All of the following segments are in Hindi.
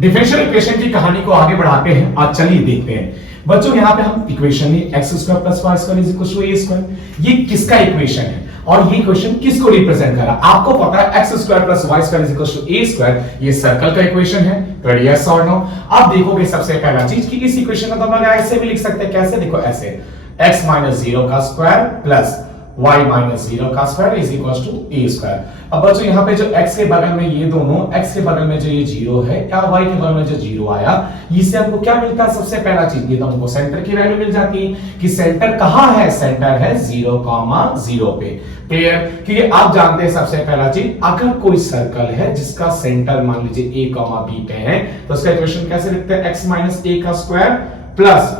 डिफरेंशियल इक्वेशन की कहानी को आगे बढ़ाते हैं। आज चलिए देखते हैं बच्चों, यहाँ पे हम इक्वेशन में x square plus y square is equal to a square, ये किसका इक्वेशन है और ये इक्वेशन किसको रिप्रेजेंट कर रहा है? आपको पता है x square plus y square is equal to a square, ये सर्कल का इक्वेशन है। तो यस और नो। अब देखोगे सबसे पहला चीज कि इस इक्वेशन को तो हम ऐसे भी लिख सकते हैं, कैसे? देखो ऐसे, x माइनस 0 का स्क्वायर प्लस y माइनस 0 का square is equal to a square. अब बच्चों यहाँ पे जो x के बगल में ये दोनों, x के बगल में जो ये 0 है या y के बगल में जो 0 आया, इससे हमको क्या मिलता है? सबसे पहला चीज ये तो हमको सेंटर की वैल्यू मिल जाती है कि सेंटर कहां है? सेंटर है 0,0 पे। क्लियर? क्योंकि आप जानते हैं सबसे पहला चीज, अगर कोई सर्कल है जिसका सेंटर मान लीजिए a, b पे है, तो उसका इक्वेशन कैसे लिखते हैं? x माइनस a का square plus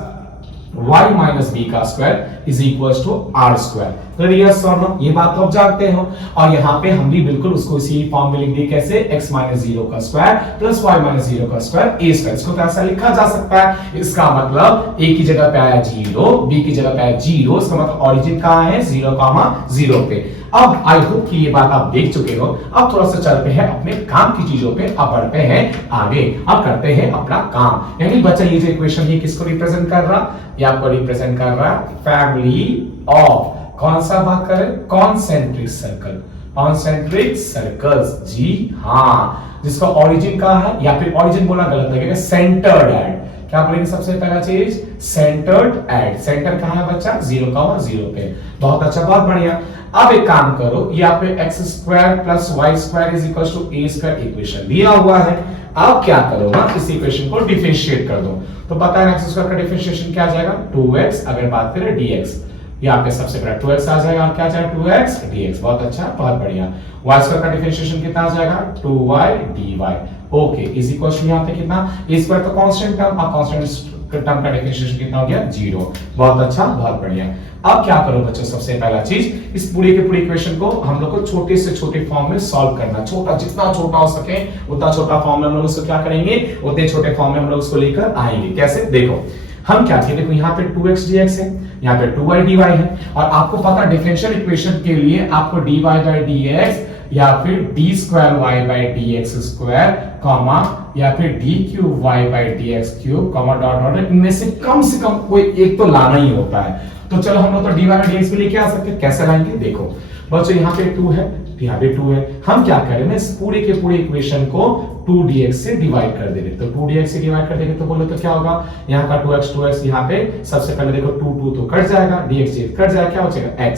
y minus b का square is equal to r square. तो यस और नो, ये बात तो आप जानते हो। और यहाँ पे हम भी बिल्कुल उसको इसी फॉर्म में लिख दिए, कैसे? x माइनस 0 का स्क्वायर प्लस y माइनस 0 का स्क्वायर ए स्क्वायर। इसको तो ऐसा लिखा जा सकता है। इसका मतलब a की जगह पे आया 0, b की जगह पे आया 0, इसका मतलब ऑरिजिन कहां है? 0,0 पे। अब आई होप कि ये बात आप देख चुके हो। अब थोड़ा सा चलते हैं अपने काम की चीजों पे, अब बढ़ते हैं आगे, अब करते हैं अपना काम। यानी बच्चा ये जो इक्वेशन ये किसको रिप्रेजेंट कर रहा? ये आपको रिप्रेजेंट कर रहा है फैमिली ऑफ, कौन सा बात करें? Concentric circle, concentric circles. जी हाँ, जिसका ऑरिजिन कहां है, या फिर ऑरिजिन बोलना गलत लगेगा, सेंटर्ड एट। क्या बोलेंगे सबसे पहला चीज? Centred eight. सेंटर कहां है बच्चा? 0,0 पे। बहुत अच्छा, बहुत बढ़िया। अब एक काम करो, ये आपके x square plus y square is equal to a square equation दिया हुआ है। अब क्या करो ना, इस इक्वेशन को डिफरेंशिएट कर दो। तो पता है एक्स स्क्वायर का डिफरेंशिएशन क्या आ जाएगा? 2x, अगर बात करें dx, यहाँ पे सबसे पहले 2x आ जाएगा और क्या जाएगा? 2x dx। बहुत अच्छा, बहुत बढ़िया। y स्क्वायर का डिफरेंशिएशन कितना आ जाएगा? 2y dy। Okay, is equal to यहाँ पे कितना? a स्क्वायर तो कांस्टेंट टर्म, अब कांस्टेंट टर्म का डिफरेंशिएशन कितना हो गया? 0। बहुत अच्छा, बहुत बढ़िया। अब क्या करो बच्चों, सबसे पहला चीज, इस पूरे के पूरे इक्वेशन को हम लोग को छोटे से छोटे फॉर्म में सॉल्व करना। छोटा, जितना छोटा हो सके उतना छोटा फॉर्म में हम लोग उसको क्या करेंगे? उतने छोटे फॉर्म में हम लोग उसको लेकर आएंगे। कैसे? देखो हम क्या किए, देखो यहाँ पे 2x dx है, यहाँ पे 2y dy है, और आपको पता है डिफरेंशियल इक्वेशन के लिए आपको dy by dx या फिर d square y by dx square comma या फिर d cube y by dx cube comma dot dot, इनमें से कम कोई एक तो लाना ही होता है। तो चलो हम लोग तो dy by dx भी लेके आ सकते हैं। कैसे लाएंगे? देखो बच्चों, यहाँ पे 2 है, यहाँ पे 2 है। हम क्या करेंगे, इस पूरे के पूरे इक्वेशन को 2dx से डिवाइड कर देंगे। तो 2dx से डिवाइड कर देंगे तो बोलो तो क्या होगा? यहाँ का 2x यहाँ पे सबसे पहले देखो 2 तो कट जाएगा, dx कट जाएगा, क्या बचेगा? x।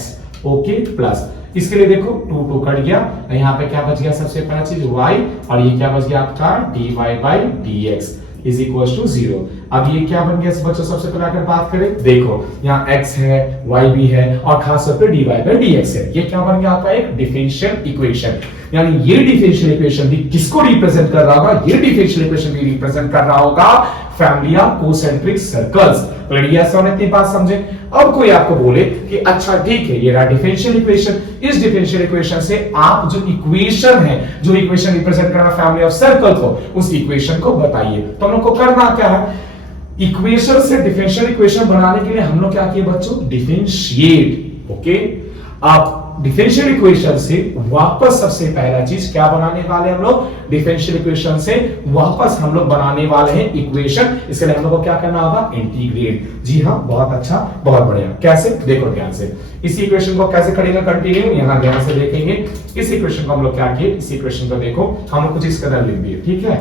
ओके, प्लस इसके लिए देखो 2 कट गया, यहाँ पे क्या बच गया? सबसे पहला चीज y, और ये क्या बच गया आपका? dy by dx is equal to 0। अब ये क्या बन गया बच्चों? सबसे पहले अगर बात करें, देखो यहाँ x है, y भी है, और खास तौर पे dy by dx है। ये क्या बन गया आपका? एक डिफरेंशियल इक्वेशन। यानी ये डिफरेंशियल इक्वेशन भी किसको रिप्रेजेंट कर रहा होगा? ये डिफरेंशियल इक्वेशन भी रिप्रेजेंट कर रहा होगा फैमिली ऑफ कोसेंट्रिक सर्कल्स। इतनी बात समझे? अब कोई आपको बोले कि अच्छा ठीक है, ये रहा डिफरेंशियल इक्वेशन, इस डिफरेंशियल इक्वेशन से आप जो इक्वेशन है, जो इक्वेशन रिप्रेजेंट कर रहा है फैमिली ऑफ सर्कल को, उस इक्वेशन को बताइए। तो हम लोग को करना क्या है? इक्वेशन से डिफरेंशियल इक्वेशन बनाने के लिए हम लोग क्या किए बच्चों? डिफरेंशिएट। ओके, आप डिफरेंशियल इक्वेशन से वापस सबसे पहला चीज क्या बनाने वाले हम लोग? डिफरेंशियल इक्वेशन से वापस हम लोग बनाने वाले हैं इक्वेशन। इसके लिए हम लोग को क्या करना होगा? इंटीग्रेट। जी हाँ, बहुत अच्छा, बहुत बढ़िया। कैसे? देखो ध्यान से, इस इक्वेशन को कैसे करेंगे कंटिन्यू, यहाँ ध्यान से देखेंगे। इस इक्वेशन को हम लोग क्या किए? इस इक्वेशन को देखो हम लोग कुछ इस कदर लिख दिए, ठीक है।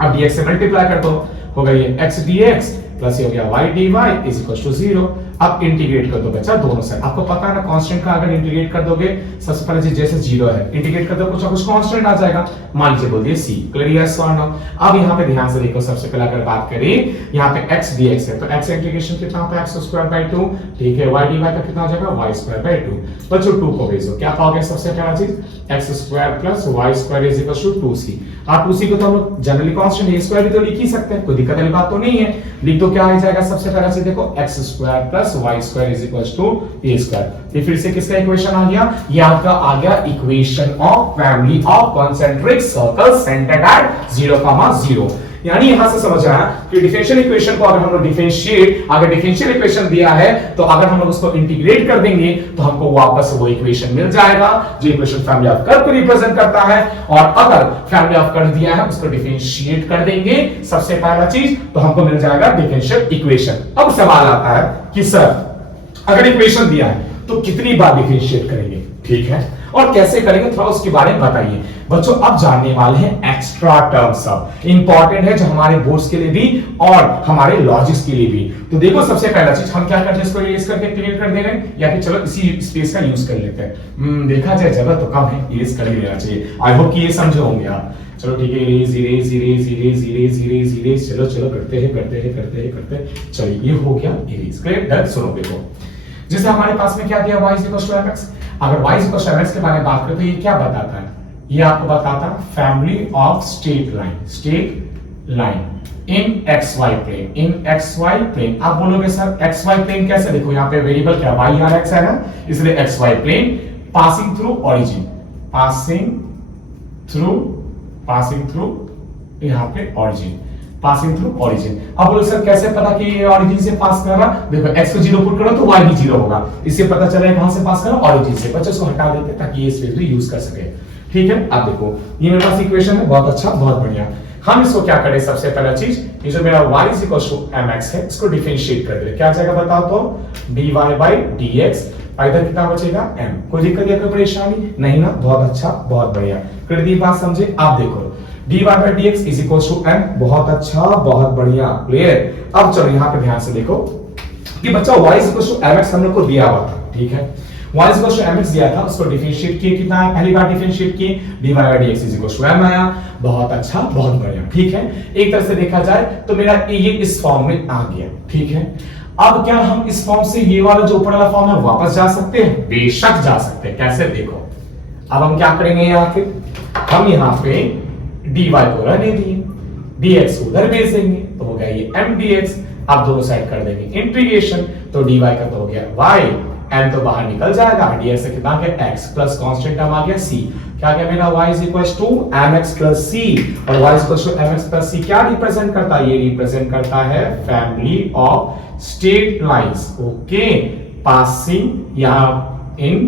अब dx से मल्टीप्लाई कर दो, हो गया ये x dx प्लस ये हो गया y dy is equal to 0। अब इंटीग्रेट कर दो बच्चा दोनों साइड। आपको पता है ना, कांस्टेंट का अगर इंटीग्रेट कर दोगे, सबसे पहले चीज जैसे 0 है, इंटीग्रेट कर दो कुछ कुछ कांस्टेंट आ जाएगा। मान लीजिए बोल दिए c। क्लियर? यस और नो? अब यहाँ पे ध्यान से देखो, सबसे पहले अगर बात करें, यहाँ पे x dx है, तो x इंटीग्रेशन कितना होता है? x स्क्वायर बाय 2, ठीक है। y dy का कितना हो जाएगा? y square by 2। बच्चों 2 को भेजो, क्या पाओगे? सबसे पहला चीज x square plus y square is equal to 2c। आप 2c को तो हम लोग जनरली कांस्टेंट a स्क्वायर भी तो लिख ही सकते हैं, कोई दिक्कत वाली बात तो नहीं है। लिख दो, क्या आ जाएगा? सबसे पहला चीज देखो x square plus y square is equal to a square. ये फिर से किसका इक्वेशन आ गया? ये आपका आ गया equation of family of concentric circle centred at 0,0। यानी यहां से समझ आया कि डिफरेंशियल इक्वेशन को अगर हम लोग अगर डिफरेंशियल इक्वेशन दिया है तो अगर हम लोग उसको इंटीग्रेट कर देंगे तो हमको वापस वो इक्वेशन मिल जाएगा जो इक्वेशन फैमिली ऑफ कर्व को रिप्रेजेंट करता है। और अगर फैमिली ऑफ कर्व दिया है उसको डिफरेंशिएट कर देंगे सबसे पहला चीज तो हमको मिल जाएगा डिफरेंशियल इक्वेशन। अब सवाल आता है कि सर अगर इक्वेशन दिया है तो कितनी बार डिफरेंशिएट करेंगे, ठीक है, और कैसे करेंगे थोड़ा उसके बारे में बताइए। बच्चों अब जानने वाले हैं एक्स्ट्रा टर्म्स, सब इंपॉर्टेंट है जो हमारे बोर्ड्स के लिए भी और हमारे लॉजिक्स के लिए भी। तो देखो सबसे पहला चीज हम क्या करते हैं, इसको इरेज करके क्लियर कर दे रहे हैं या फिर चलो इसी स्पेस का यूज कर लेते हैं। देखा जाए जगह तो कम है, इरेज कर ही लेना चाहिए। आई होप कि ये समझे होंगे आप। चलो ठीक है, erase erase erase erase erase erase erase, चलो चलो करते हैं चलिए ये हो गया इरेज। Great, done. सुनो देखो जैसे हमारे पास में क्या दिया y = mx, अगर y = mx के बारे में बात करें तो ये क्या बताता है, ये आपको बताता है family of straight line in xy plane. आप बोलोगे सर xy प्लेन कैसे, देखो यहाँ पे वेरिएबल क्या y और x है ना, इसलिए xy प्लेन पासिंग थ्रू यहाँ पे ओरिजिन। अब बोलो सर कैसे पता कि ये ओरिजिन से पास कर रहा, देखो x को 0 पुट करो तो y भी 0 होगा, इससे पता चला कहां से पास कर रहा, ओरिजिन से। बच्चों इसको हटा देते ताकि ये स्पेस भी यूज कर सके, ठीक है। अब देखो ये मेरे पास इक्वेशन है, बहुत अच्छा बहुत बढ़िया। हम इसको क्या करें, सबसे पहला चीज ये जो मेरा y = mx है इसको डिफरेंशिएट कर दे। क्या जाएगा बताओ तो, dy/dx, इधर कितना बचेगा m। कोई दिक्कत या कोई परेशानी नहीं ना, बहुत अच्छा बहुत बढ़िया, कर दी बात समझे। आप देखो dy/dx = m, बहुत अच्छा बहुत बढ़िया, क्लियर। अब चलो यहाँ पे ध्यान से देखो कि बच्चा y = mx हम लोग को दिया हुआ था, ठीक है, y = mx दिया था, उसको डिफरेंशिएट किए, कितना है, पहली बार डिफरेंशिएट किए, dy/dx = m आया, बहुत अच्छा बहुत बढ़िया, ठीक है। एक तरह से देखा जाए तो मेरा ये इस फॉर्म में आ गया, ठीक है। अब क्या हम इस फॉर्म से ये वाला जो ऊपर वाला फॉर्म है वापस जा सकते हैं, बेशक जा सकते हैं। कैसे, देखो अब हम क्या करेंगे, यहाँ पे हम यहाँ पे dy को रहने दिए, dx को उधर भेज देंगे तो हो गया ये m dx। अब दोनों साइड कर देंगे इंटीग्रेशन, तो dy का तो हो गया y, m तो बाहर निकल जाएगा, dx से कितना गया x प्लस कांस्टेंट टर्म आ गया c। क्या गया मेरा y = mx + c, और y = mx + c क्या रिप्रेजेंट करता है, ये रिप्रेजेंट करता है family of straight lines, okay, passing यहां इन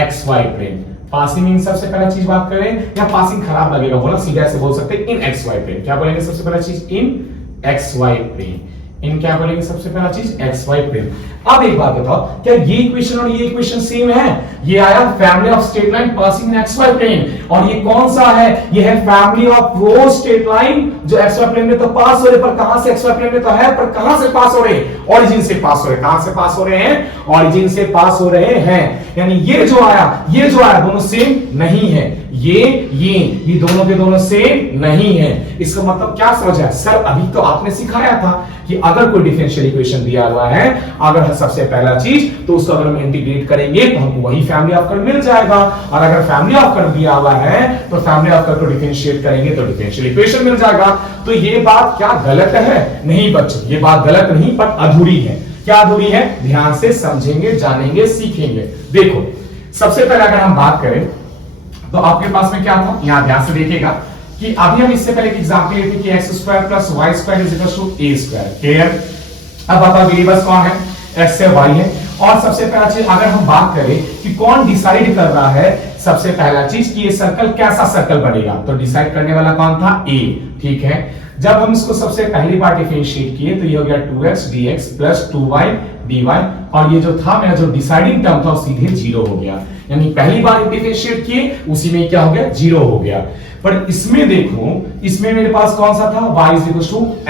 xy प्लेन। पासिंग इन सबसे पहला चीज बात करें, या पासिंग खराब लगेगा बोला, सीधा ऐसे बोल सकते हैं इन xy प्लेन। क्या बोलेंगे सबसे पहला चीज, इन xy प्लेन। इन क्या बोलेंगे सबसे पहला चीज, xy प्लेन। अब एक बात बताओ, क्या ये इक्वेशन और ये इक्वेशन सेम है? ये आया family of straight line passing in xy plane, और ये कौन सा है, ये है फैमिली ऑफ वो स्ट्रेट लाइन जो xy प्लेन में तो पास हो रहे, पर कहां से, xy प्लेन में तो है पर कहां से पास हो रहे, ओरिजिन से पास हो रहे। कहां से पास हो रहे हैं, ओरिजिन से पास हो रहे हैं। यानी ये जो आया दोनों सेम नहीं है, ये दोनों के दोनों सेम नहीं है। इसका मतलब क्या समझा, सर अभी तो आपने सिखाया था कि अगर कोई डिफरेंशियल इक्वेशन दिया हुआ है, अगर सबसे पहला चीज तो उसको अगर हम इंटीग्रेट करेंगे तो हमको वही फैमिली ऑफ कर्व मिल जाएगा, और अगर फैमिली ऑफ कर्व दिया हुआ है तो फैमिली ऑफ कर्व को डिफरेंशिएट करेंगे तो डिफरेंशियल इक्वेशन मिल जाएगा। तो ये बात क्या गलत है? नहीं बच्चों, ये बात गलत नहीं पर अधूरी है। क्या अधूरी है, ध्यान से समझेंगे, जानेंगे, सीखेंगे। देखो सबसे पहले अगर हम बात करें तो आपके पास में क्या था, यहां ध्यान से देखिएगा कि अभी हम इससे पहले एग्जांपल लेते कि x² + y² = a²। क्लियर? अब बताओ वेरिएबल्स कौन है, x है y है, और सबसे पहला चीज अगर हम बात करें कि कौन डिसाइड कर रहा है, सबसे पहला चीज कि ये सर्कल कैसा सर्कल बनेगा, तो डिसाइड करने वाला कौन था, a, ठीक है। जब हम इसको सबसे पहली बार डिफरेंशिएट किए तो ये हो गया 2x dx + 2y dy, और ये जो था मेरा जो डिसाइडिंग टर्म था वो सीधे 0 हो गया। यानी पहली बार डिफरेंशिएट किए उसी में क्या हो गया, 0 हो गया। पर इसमें देखो, इसमें मेरे पास कौन सा था, y =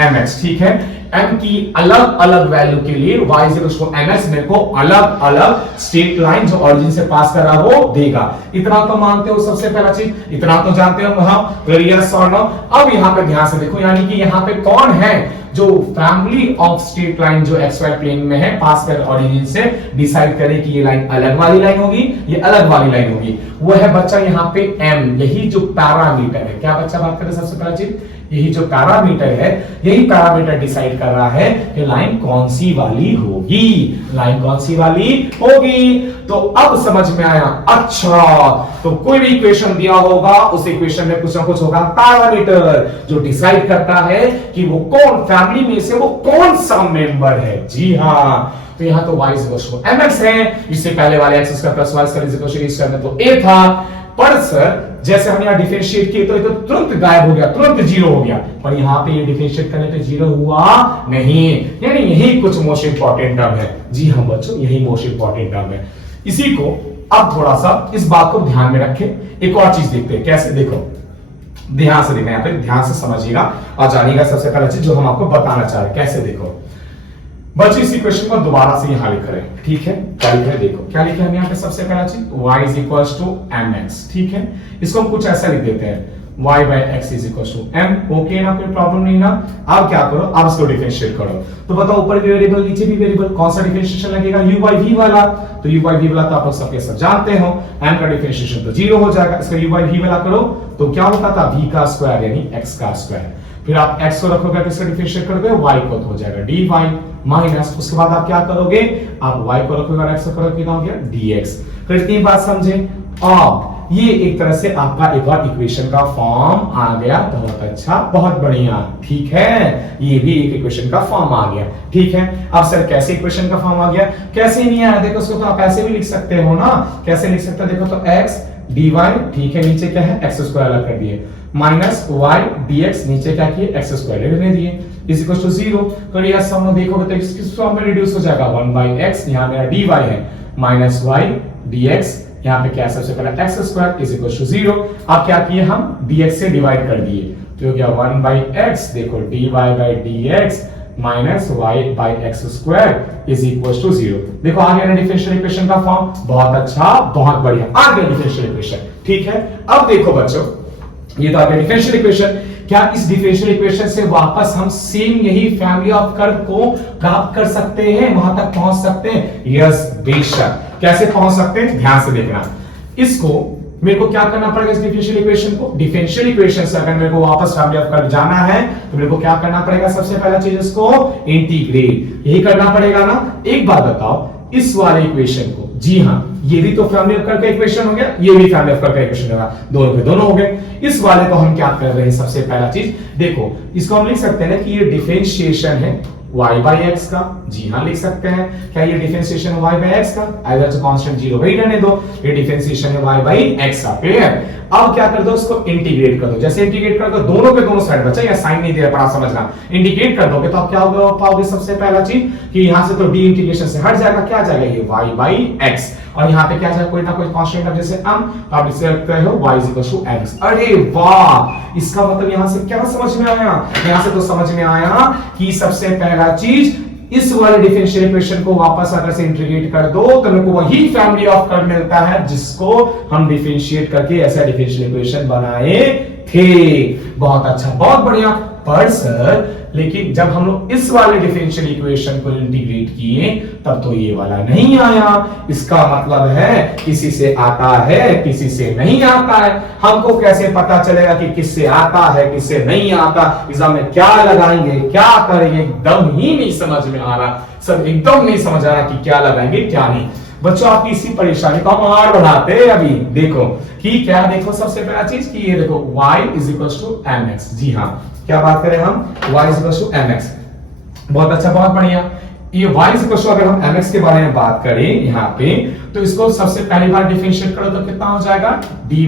mx, ठीक है। m की अलग अलग वैल्यू के लिए y = mx मेरे को अलग अलग स्ट्रेट लाइन जो ओरिजिन से पास कर रहा वो देगा। इतना तो मानते हो, सबसे पहला चीज इतना तो जानते हो हम, यस और नो। अब यहाँ पे ध्यान से देखो, यानी कि यहाँ पे कौन है जो फैमिली ऑफ स्ट्रेट लाइन जो xy प्लेन में है पास कर ओरिजिन से, डिसाइड करे कि ये लाइन अलग वाली लाइन होगी, ये अलग वाली लाइन होगी, वो है बच्चा यहाँ पे m। यही जो पैरामीटर है, क्या बच्चा बात करें सबसे पहला चीज, यही जो पैरामीटर है, यही पैरामीटर डिसाइड कर रहा है कि लाइन कौन सी वाली होगी, लाइन कौन सी वाली होगी। तो अब समझ में आया। अच्छा, तो कोई भी इक्वेशन दिया होगा, उस इक्वेशन में कुछ ना कुछ होगा पैरामीटर जो डिसाइड करता है कि वो कौन, फैमिली में से वो कौन सा मेंबर है। जी हाँ, तो यहां तो y mx है, इससे पहले वाले x का प्लस y स्क्वायर में तो a था। पर सर जैसे हम यहां डिफरेंशिएट किए तो ये तो तुरंत गायब हो गया, तुरंत जीरो हो गया, पर यहां पे ये डिफरेंशिएट करने पे जीरो हुआ नहीं, यानी यही कुछ मोस्ट इंपॉर्टेंट टर्म है। जी हां बच्चों, यही मोस्ट इंपॉर्टेंट टर्म है। इसी को अब थोड़ा सा इस बात को ध्यान में रखें, एक और चीज देखते हैं कैसे। देखो ध्यान से देखना, यहां पे ध्यान से समझिएगा और जानिएगा। सबसे पहला चीज जो हम आपको बताना चाह रहे हैं, कैसे देखो बच्चों, इस इक्वेशन को दोबारा से यहां लिख रहे हैं, ठीक है। क्या लिख रहे हैं, देखो क्या लिखे हम यहां पे। सबसे पहला चीज y is equal to mx, ठीक है। इसको हम कुछ ऐसा लिख देते हैं, y by x is equal to m। Okay ना, कोई प्रॉब्लम नहीं ना। अब क्या करो, अब इसको डिफरेंशिएट करो। तो बताओ ऊपर भी वेरिएबल नीचे भी वेरिएबल, कौन सा डिफरेंशिएशन लगेगा, u बाय v वाला। तो u बाय v वाला तो आप लोग सबके सब जानते हो, m का डिफरेंशिएशन तो जीरो हो जाएगा। इसका u बाय v वाला करो तो क्या होता था, v का स्क्वायर यानी x का स्क्वायर। फिर आप x को रखोगे तो इसका डिफरेंशिएट करोगे, y को तो हो जाएगा dy माइनस, उसके बाद आप क्या करोगे, आप y को रखोगे और x को करोगे, कितना हो गया dx। फिर इतनी बात समझे। अब ये एक तरह से आपका एक बार इक्वेशन का फॉर्म आ गया। बहुत अच्छा, बहुत बढ़िया, ठीक है। ये भी एक इक्वेशन का फॉर्म आ गया, ठीक है। अब सर कैसे इक्वेशन का फॉर्म आ गया, कैसे नहीं आया, देखो उसको तो आप ऐसे भी लिख सकते हो ना। कैसे लिख सकते हो, देखो तो x dy, ठीक है, नीचे क्या है x स्क्वायर अलग कर दिए, माइनस y dx, नीचे क्या किए x स्क्वायर रहने दिए, इज इक्वल टू 0। तो ये सम देखोगे तो किस फॉर्म में रिड्यूस हो जाएगा, 1/x, यहां मेरा dy है, माइनस y dx, यहां पे क्या सबसे पहले x square is equal to 0। अब क्या किए हम, dx से डिवाइड कर दिए, तो हो गया 1/x, देखो dy by dx minus y by x square is equal to 0। देखो आ गया ना डिफरेंशियल इक्वेशन का फॉर्म। बहुत अच्छा, बहुत बढ़िया, आ गया डिफरेंशियल इक्वेशन, ठीक है। अब देखो बच्चों, ये तो आ गया डिफरेंशियल इक्वेशन। क्या इस डिफरेंशियल इक्वेशन से वापस हम सेम यही फैमिली ऑफ कर्व को प्राप्त कर सकते हैं, वहां तक पहुंच सकते हैं? यस बेशक। कैसे पहुंच सकते हैं, ध्यान से देखना। इसको मेरे को क्या करना पड़ेगा, इस डिफरेंशियल इक्वेशन को, डिफरेंशियल इक्वेशन से अगर मेरे को वापस फैमिली ऑफ कर्व जाना है तो मेरे को क्या करना पड़ेगा, सबसे पहला चीज इसको इंटीग्रेट, यही करना पड़ेगा ना। एक बात बताओ, इस वाले इक्वेशन को, जी हां, ये भी तो फैमिली ऑफ कर्व का इक्वेशन हो गया, ये भी फैमिली ऑफ कर्व का इक्वेशन होगा, दोनों के दोनों हो गए। इस वाले को हम क्या कर रहे हैं, सबसे पहला चीज देखो, इसको हम लिख सकते हैं कि ये डिफरेंशिएशन है y बाय x का। जी हां, लिख सकते हैं। क्या ये डिफरेंशिएशन y बाय x का, आइदर तो कांस्टेंट 0 ही रहने दो, ये डिफरेंशिएशन है y बाय x का। क्लियर। अब क्या कर दो, उसको इंटीग्रेट कर दो। जैसे इंटीग्रेट कर दो, दोनों के दोनों साइड बचा, या साइन नहीं दे रहा, बड़ा समझना। इंटीग्रेट कर दोगे तो आप क्या होगा, पाओगे सबसे पहला चीज कि यहां से तो d इंटीग्रेशन से हट जाएगा, क्या जाएगा, ये y बाय x, और यहां पे क्या जाएगा, कोई ना कोई कांस्टेंट अब जैसे m, तो आप इसे रखते हो y mx। अरे वाह, इसका मतलब यहां से क्या समझ में आया, यहां से तो समझ में आया कि सबसे पहला चीज इस वाले डिफरेंशियल इक्वेशन को वापस अगर से इंटीग्रेट कर दो तो मेरे को वही फैमिली ऑफ कर्व मिलता है जिसको हम डिफरेंशिएट करके ऐसा डिफरेंशियल इक्वेशन बनाए थे। बहुत अच्छा, बहुत बढ़िया। पर सर लेकिन जब हम लोग इस वाले डिफरेंशियल इक्वेशन को इंटीग्रेट किए तब तो ये वाला नहीं आया। इसका मतलब है किसी से आता है, किसी से नहीं आता है। हमको कैसे पता चलेगा कि किससे आता है, किससे नहीं आता? एग्जाम में क्या लगाएंगे, क्या करेंगे, एकदम ही नहीं समझ में आ रहा। सब एकदम नहीं समझ आ रहा कि क्या लगाएंगे क्या नहीं। बच्चों आपकी इसी परेशानी को हम और बढ़ाते हैं अभी। देखो कि क्या, देखो सबसे पहला चीज कि ये देखो y is equal to mx। जी हाँ, क्या बात करें हम, y is equal to mx। बहुत अच्छा, बहुत बढ़िया। ये y इज इक्वल टू, अगर हम mx के बारे में बात करें यहाँ पे, तो इसको सबसे पहली बार डिफरेंशिएट करो तो कितना हो जाएगा, dy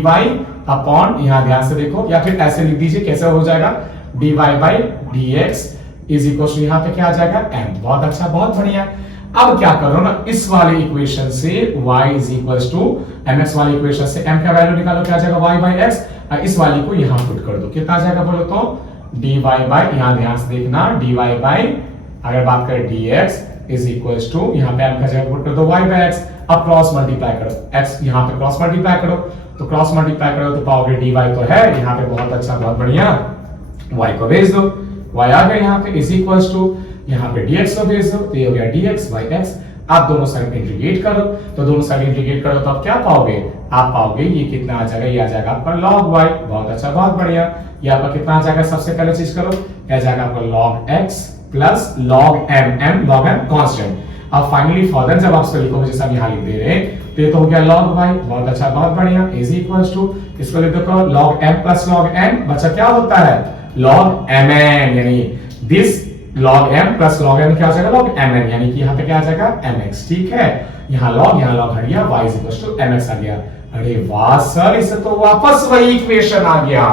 अपॉन, यहाँ ध्यान से देखो, या फिर ऐसे लिख दीजिए, कैसे हो जाएगा, dy by dx is equal to, यहाँ पे क्या आ जाएगा, m। बहुत अच्छा, बहुत बढ़िया। अब क्या करो ना, इस वाले इक्वेशन से y is equal to mx वाले इक्वेशन से m का वैल्यू निकालो, क्या आ जाएगा, y बाई x। इस वाले को यहां पुट कर दो, कितना आ जाएगा बोलो तो, dy बाई, यहां ध्यान से देखना, dy बाई, अगर बात करें dx इज इक्वल टू, यहां पे m का जगह पुट कर दो y बाई x। अब क्रॉस मल्टीप्लाई करो, x यहां पे क्रॉस मल्टीप्लाई करो, तो क्रॉस मल्टीप्लाई करो तो पाओगे dy तो है यहां पे, बहुत अच्छा, बहुत बढ़िया। y को भेज दो, y आ गया यहां पे, इज इक्वल टू, यहाँ पे dx को भेज दो, तो ये हो गया dx बाई x। आप दोनों साइड इंटीग्रेट करो, तो दोनों साइड इंटीग्रेट करो तो आप क्या पाओगे, आप पाओगे ये कितना आ जाएगा, ये आ जाएगा आपका log y। बहुत अच्छा, बहुत बढ़िया। ये आपका कितना आ जाएगा, सबसे पहले चीज करो, आ जाएगा आपका log x plus log m log m constant. अब फाइनली फर्दर जब आप इसको लिखोगे जैसा हम यहाँ लिख दे रहे हैं, तो ये तो हो गया log y। बहुत अच्छा, बहुत बढ़िया। इज इक्वल्स टू, इसको लिख दो log m plus log n, बचा क्या होता है log mn, यानी this log m plus log n क्या हो जाएगा log mn, यानी कि यहाँ पे क्या आ जाएगा mx। ठीक है, यहाँ log हट गया, y is equals to mx आ गया। अरे वाह सर, इससे तो वापस वही इक्वेशन आ गया।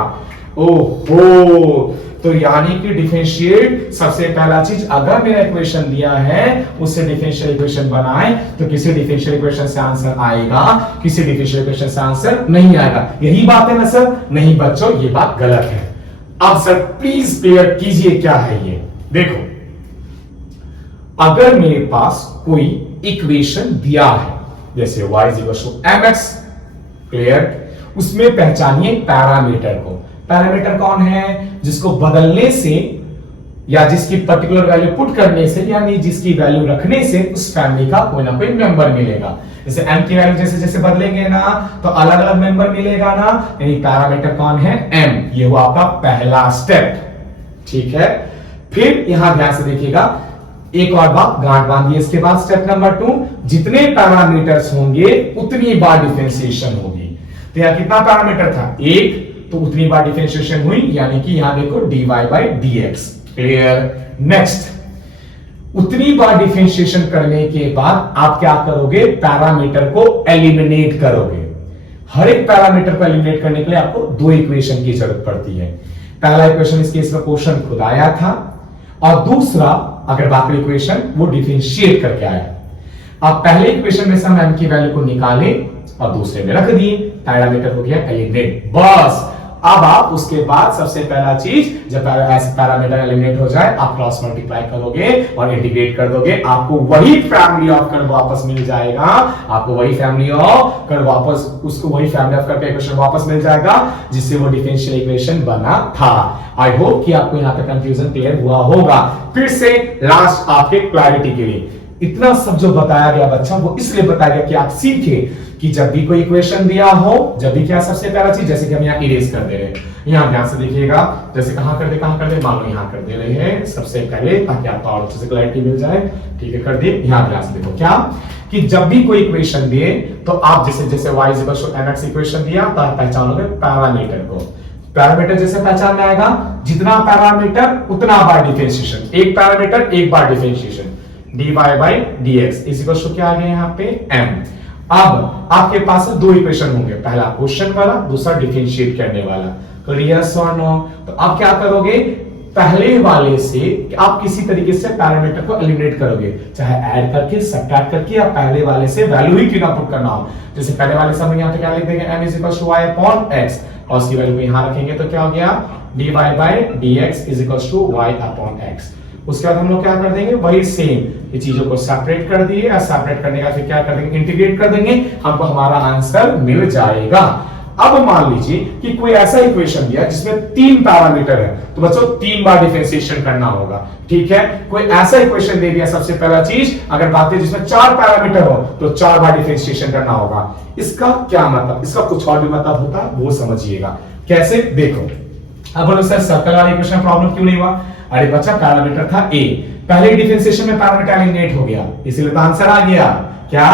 ओहो, तो यानी कि डिफरेंशिएट, सबसे पहला चीज अगर मेरा इक्वेशन दिया है उससे डिफरेंशियल इक्वेशन बनाए, तो किसी डिफरेंशियल इक्वेशन से आंसर आएगा, किसी डिफरेंशियल इक्वेशन से आंसर नहीं आएगा। यही बात है ना सर? नहीं बच्चों, ये बात गलत है। अब सर प्लीज क्लियर कीजिए क्या है ये। देखो, अगर मेरे पास कोई इक्वेशन दिया है जैसे y is equal to mx, clear, उसमें पहचानिए पैरामीटर को। पैरामीटर कौन है? जिसको बदलने से या जिसकी पर्टिकुलर वैल्यू पुट करने से, यानी जिसकी वैल्यू रखने से उस फैमिली का कोई ना कोई मेंबर मिलेगा। जैसे m की वैल्यू जैसे जैसे बदलेंगे ना तो अलग अलग मेंबर मिलेगा ना, यानी पैरामीटर कौन है? m। ये हुआ आपका पहला स्टेप। ठीक है, फिर यहां ध्यान से देखिएगा, एक और बात गांठ बांधिए। इसके बाद स्टेप नंबर 2, जितने पैरामीटर्स होंगे उतनी बार डिफरेंशिएशन होगी। तो यहां कितना पैरामीटर था? 1, तो उतनी बार डिफरेंशिएशन हुई, यानी कि यहां देखो dy by dx। Clear. Next, उतनी बार डिफरेंशिएशन करने के बाद आप क्या करोगे? पैरामीटर को एलिमिनेट करोगे। हर एक पैरामीटर को एलिमिनेट करने के लिए आपको 2 इक्वेशन की जरूरत पड़ती है। पहला इक्वेशन इस केस में क्वेश्चन खुद आया था, और दूसरा अगर बात करें इक्वेशन, वो डिफरेंशिएट करके आया। अब पहले इक्वेशन में से हम m की वैल्यू को निकाले और दूसरे में रख दिए, पैरामीटर हो गया एलिमिनेट। बस अब आप उसके बाद सबसे पहला चीज, जब पैरामीटर एलिमिनेट हो जाए, आप क्रॉस मल्टीप्लाई करोगे और इंटीग्रेट कर दोगे, आपको वही फैमिली ऑफ कर्व वापस मिल जाएगा। आपको वही फैमिली ऑफ कर्व वापस, उसको वही फैमिली ऑफ कर्व का इक्वेशन वापस मिल जाएगा जिससे वो डिफरेंशियल इक्वेशन बना था। आई होप कि आपको यहाँ पे कंफ्यूजन क्लियर हुआ होगा। फिर से लास्ट आपके क्लैरिटी के लिए, इतना सब जो बताया गया बच्चा, वो इसलिए बताया गया कि आप सीखे कि जब भी कोई इक्वेशन दिया हो, जब भी क्या सबसे पहला चीज, जैसे कि हम यहाँ इरेज कर दे रहे हैं, यहाँ ध्यान से देखिएगा, जैसे कहां कर दे, मान लो यहाँ कर दे रहे हैं सबसे पहले, ताकि आपको और अच्छे से क्लैरिटी मिल जाए। ठीक है, कर दिए। यहाँ ध्यान से देखो क्या, कि जब भी कोई इक्वेशन दिए तो आप जैसे जैसे y is equal to mx equation दिया तो आप पहचानोगे पैरामीटर को। पैरामीटर जैसे पहचान में आएगा, जितना पैरामीटर उतना बार डिफरेंशिएशन, एक पैरामीटर एक बार differentiation, dy by dx is equal to क्या आ गया यहाँ पे m। अब आपके पास 2 इक्वेशन होंगे, पहला क्वेश्चन वाला, दूसरा डिफरेंशिएट करने वाला। तो यस और नो, तो आप क्या करोगे? पहले वाले से आप किसी तरीके से पैरामीटर को एलिमिनेट करोगे, चाहे ऐड करके, सब्ट्रैक्ट करके, या पहले वाले से वैल्यू ही क्यों ना पुट करना हो। जैसे पहले वाले से हम यहाँ पे क्या लिख देंगे, m is equal to y upon x, और उसकी वैल्यू को यहाँ रखेंगे तो क्या हो गया, dy by dx is equal to y upon x। उसके बाद हम लोग क्या कर देंगे, वही सेम ये चीजों को सेपरेट कर दिए, और सेपरेट करने का फिर क्या कर देंगे, इंटीग्रेट कर देंगे, हमको हमारा आंसर मिल जाएगा। अब मान लीजिए कि कोई ऐसा इक्वेशन दिया जिसमें 3 पैरामीटर है, तो बच्चों 3 बार डिफरेंशिएशन करना होगा। ठीक है, कोई ऐसा इक्वेशन दे दिया, सबसे पहला चीज अगर बात करें जिसमें 4 पैरामीटर हो तो 4 बार डिफरेंशिएशन करना होगा। इसका क्या मतलब, इसका कुछ और भी मतलब होता है, वो समझिएगा कैसे। देखो, अब बोलो सर सर्कल वाले इक्वेशन में प्रॉब्लम क्यों नहीं हुआ? अरे बच्चा, पैरामीटर था a, पहले डिफरेंशिएशन में पैरामीटर एलिमिनेट हो गया, इसीलिए तो आंसर आ गया। क्या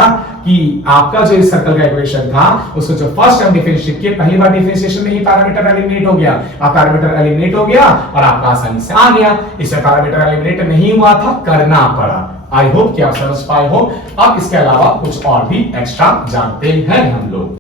कि आपका जो इस सर्कल का इक्वेशन था, उसको जो फर्स्ट टाइम डिफरेंशिएट किया, पहली बार डिफरेंशिएशन में ही पैरामीटर एलिमिनेट हो गया। अब पैरामीटर एलिमिनेट हो गया और आपका आसानी से आ गया। इसमें पैरामीटर एलिमिनेट नहीं हुआ था, करना पड़ा। आई होप कि आप समझ पाए हो। अब इसके अलावा कुछ और भी एक्स्ट्रा जानते हैं हम लोग।